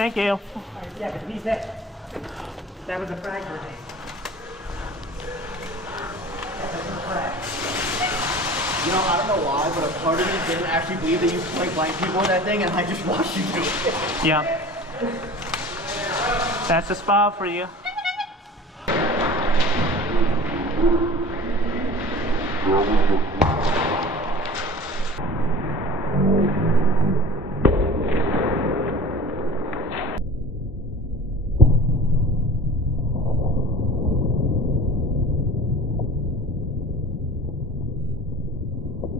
Thank you. Yeah, because he's it. That was a frag grenade. You know, I don't know why, but a part of me didn't actually believe that you point blank people with that thing, and I just watched you do it. Yeah. That's the spot for you. That was a